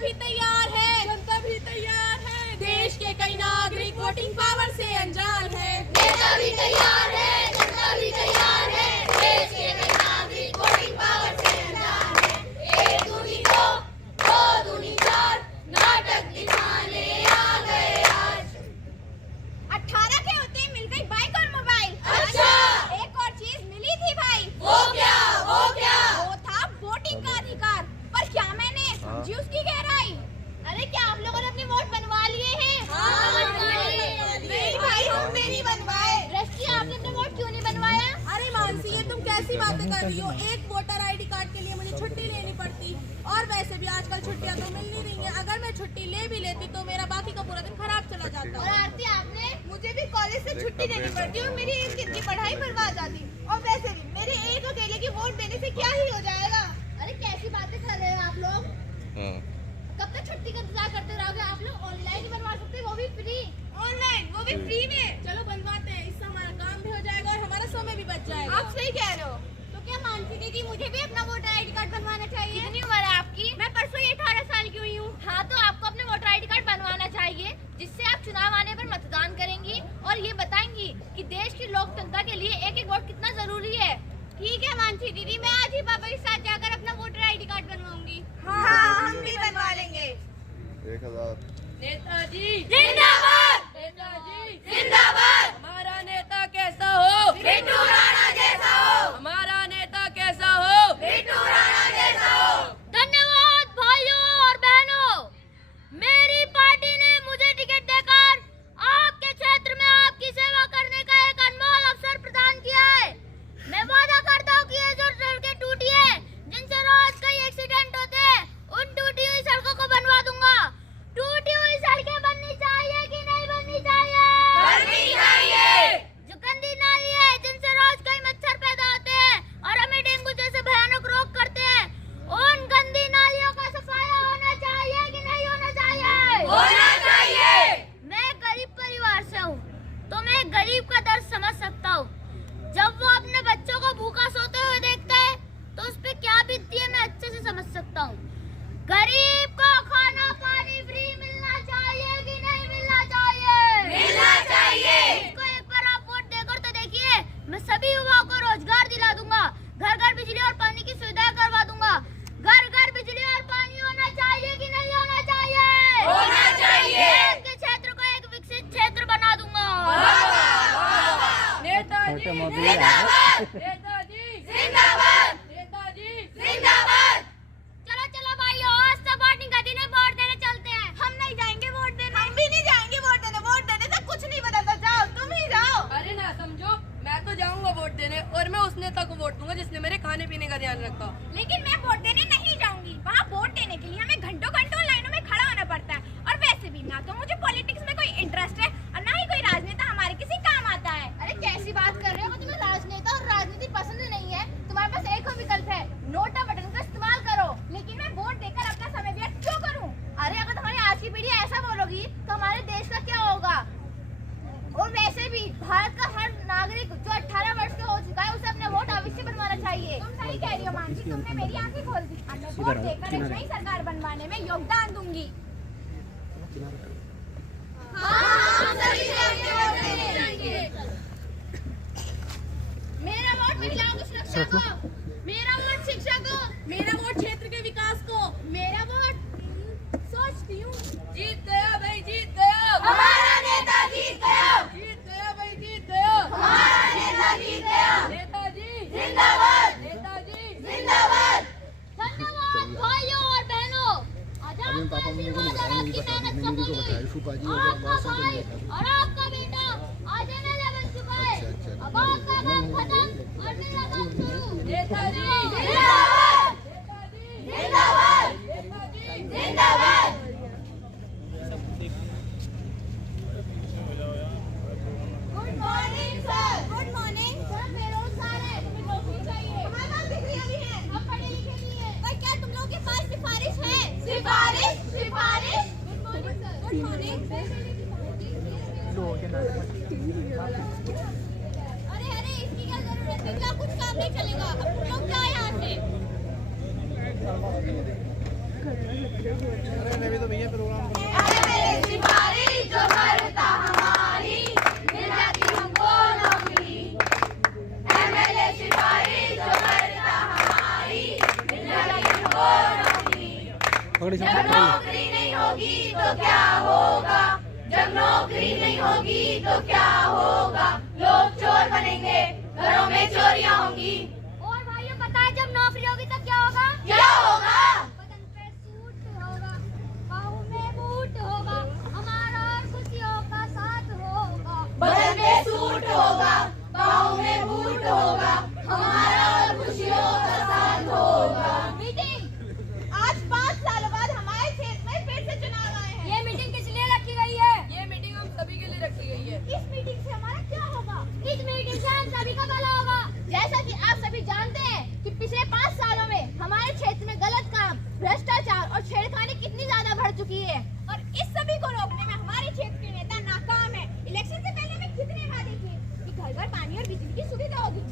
भी तैयार है, जनता भी तैयार है। देश के कई नागरिक वोटिंग पावर से अनजान है। नेता भी तैयार है, जनता भी तैयार है। देश के कई नागरिक वोटिंग पावर से अनजान है। एक दूनी दो, दो दूनी चार, नाटक दिखाने आ गए आज। 18 के होते मिल गई बाइक और मोबाइल। अच्छा, एक और चीज मिली थी भाई। वो क्या, वो क्या? वो था वोटिंग का अधिकार। पर क्या मैंने समझी उसकी गहराई? अरे क्या आप लोगों ने अपने वोट बनवा लिए हैं? नहीं भाई, हमने नहीं बनवाए। रश्मि, आपने अपने वोट क्यों नहीं बनवाया? अरे मानसी, ये तुम कैसी बातें कर रही हो? एक वोटर आईडी कार्ड के लिए मुझे छुट्टी लेनी पड़ती, और वैसे भी आजकल छुट्टियां तो मिल नहीं रही हैं। अगर मैं छुट्टी ले भी लेती तो मेरा बाकी का पूरा दिन खराब चला जाता। और आरती, आपने? मुझे भी कॉलेज से छुट्टी लेनी पड़ती और मेरी एक दिन की पढ़ाई बर्बाद जाती। और वैसे भी मेरे एक अकेले की वोट देने से क्या ही हो जाएगा। अरे कैसी बातें कर रहे हो आप लोग? कब तक छुट्टी का इंतजार करते रहोगे? आप लोग ऑनलाइन ही बनवा सकते हैं, वो भी फ्री। ऑनलाइन, वो भी फ्री में। चलो बनवाते हैं, इससे हमारा काम भी हो जाएगा और हमारा समय भी बच जाएगा। आप सही कह रहे हो। तो क्या मानसी दीदी, मुझे भी अपना वोटर आईडी कार्ड बनवाना चाहिए? कितनी उम्र है आपकी? मैं परसों ही 18 साल की हुई हूँ। हाँ, तो आपको अपने वोटर आईडी कार्ड बनवाना चाहिए, जिससे आप चुनाव आने पर मतदान करेंगी और ये बताएंगी कि देश की लोकतंत्र के लिए एक एक वोट कितना जरूरी है। ठीक है मानसी दीदी, मैं आज ही पापा के साथ जाकर अपना वोटर आईडी कार्ड बनवाऊंगी। हाँ, हम भी बनवा लेंगे। 1000 नेताजी जिंदाबाद, नेताजी जिंदाबाद। हमारा नेता कैसा हो? बिट्टू राणा जैसा हो, हमारा नेता कैसा हो? बिट्टू राणा जैसा हो। धन्यवाद भाइयों और बहनों, मेरी पार्टी ने मुझे टिकट देकर आपके क्षेत्र में आपकी सेवा करने का एक अनमोल अवसर प्रदान किया है। मैं वादा करता हूँ कि ये जो सड़कें टूटी है, जिनसे रोज कई एक्सीडेंट होते हैं, उन टूटी हुई सड़कों को बनवा दूंगा। टूटी हुई सड़कें बननी चाहिए कि नहीं बननी चाहिए? बननी चाहिए। जो गंदी नाली है, जिनसे रोज कई मच्छर पैदा होते हैं और हमें डेंगू जैसे भयानक रोग करते हैं, उन गंदी नालियों का सफाया होना चाहिए कि नहीं होना चाहिए? होना चाहिए। मैं गरीब परिवार से हूँ, तो मैं गरीब का दर्द समझ सकता हूँ। जब वो अपने बच्चों को भूखा सोते हुए देखता है, तो उस पे क्या बीतती है मैं अच्छे से समझ सकता हूँ। गरीब को खाना पानी फ्री मिलना चाहिए कि नहीं मिलना चाहिए? मिलना चाहिए। इसको एक बार आप वोट देकर तो देखिए, मैं सभी युवाओं को रोजगार दिला दूंगा, घर घर बिजली और पानी की सुविधा करवा दूंगा। घर घर बिजली और पानी होना चाहिए कि नहीं होना चाहिए? होना चाहिए। देश के क्षेत्र को एक विकसित क्षेत्र बना दूंगा। नेताजी जिंदाबाद, नेताजी जिंदाबाद, नेताजी जिंदाबाद। चलो चलो भाइयों, आज तो वोटिंग का दिन है, वोट देने चलते हैं। हम नहीं जाएंगे वोट देने। हम भी नहीं जाएंगे वोट देने। वोट देने से कुछ नहीं बदलता। जाओ, तुम ही जाओ। अरे ना समझो, मैं तो जाऊंगा वोट देने, और मैं उस नेता को वोट दूंगा जिसने मेरे खाने पीने का ध्यान रखा। लेकिन मैं वोट देने नहीं जाऊंगी। वहाँ वोट देने के लिए हमें घंटों घंटों लाइनों में खड़ा होना पड़ता है, और वैसे भी ना तो मुझे पॉलिटिक्स में कोई इंटरेस्ट है और ना ही कोई राजनेता हमारे किसी काम आता है। अरे कैसी बात कर रहे हो? तुम्हें राजनेता और राजनीति पसंद नहीं है? तुम्हारे पास एक ही विकल्प है, नोटा बटन का इस्तेमाल करो। लेकिन मैं वोट देकर अपना समय व्यर्थ क्यों करूं? अरे अगर तुम्हारी आज की पीढ़ी ऐसा बोलोगी तो हमारे देश का क्या होगा? और वैसे भी भारत का हर नागरिक जो 18 वर्ष का हो चुका है, उसे अपना वोट अवश्य बनवाना चाहिए। तुम सही कह रही हो मानसी, तुमने मेरी आंखें खोल दी। अब मैं वोट देकर एक नई सरकार बनवाने में योगदान दूंगी। हम सभी जाएंगे वोट देने। मेरा वोट महिलाओं की सुरक्षा को, मेरा वोट शिक्षा को, मेरा वोट क्षेत्र के विकास को। मेरा वोट सोचती हूँ। जीत गया भाई, जीत गया। हमारा नेता जीत गया। जीत गया भाई, जीत गया। हमारा नेता जीत गया। नेताजी जिंदाबाद, नेताजी जिंदाबाद। धन्यवाद भाइयों और बहनों, अभी पापा मम्मी को नहीं बताया, मेरी को बताया, फूफा जी और आपका भाई और आपका बेटा आज एमएलए बन चुका है। अब आपका काम खत्म और मेरा काम शुरू। नेताजी जिंदाबाद, नेताजी जिंदाबाद, नेताजी जिंदाबाद। Good morning sir. Good morning sir. बेरोजगार है, तुम्हें नौकरी चाहिए। हमारे पास डिग्रियां भी हैं, हम पढ़े लिखे भी हैं। पर क्या तुम लोगों के पास सिफारिश है? सिफारिश, सिफारिश। Good morning sir. Good morning. अरे अरे, इसकी क्या जरूरत है? क्या कुछ काम नहीं चलेगा? अब तुम लोग जाओ यहाँ से। तो भैया प्रोग्राम एमएलए सिफारिश जो करता हमारी मिल जाती हमको नौकरी। एमएलए सिफारिश जो करता हमारी मिल जाती हमको नौकरी। जब नौकरी नहीं होगी तो क्या होगा? जब नौकरी नहीं होगी तो क्या होगा? लोग चोर बनेंगे, घरों में चोरियां होंगी। और भाइयों पता है जब नौकरी होगी तो क्या होगा? क्या होगा? बदन पे सूट होगा, बाहों में बूट होगा, हमारा और खुशियों का साथ होगा। बदन पे सूट होगा, पाँव में बूट होगा, हमारा और खुशियों का साथ होगा। मीटिंग आज 5 सालों बाद हमारे क्षेत्र में फिर से चुनाव आए हैं। ये मीटिंग किस लिए रखी गई है? ये मीटिंग हम सभी के लिए रखी गई है। इस मीटिंग से हमारा क्या होगा? इस मीटिंग से हम सभी का भला होगा। जैसा कि आप सभी जानते हैं कि पिछले 5 सालों में हमारे क्षेत्र में गलत काम, भ्रष्टाचार और छेड़खानी कितनी ज्यादा बढ़ चुकी है। और इस सभी को रोकने में हमारे क्षेत्र के नेता नाकाम है। इलेक्शन से पहले हमें कितने वादे किए कि घर घर पानी और बिजली की सुविधा होगी,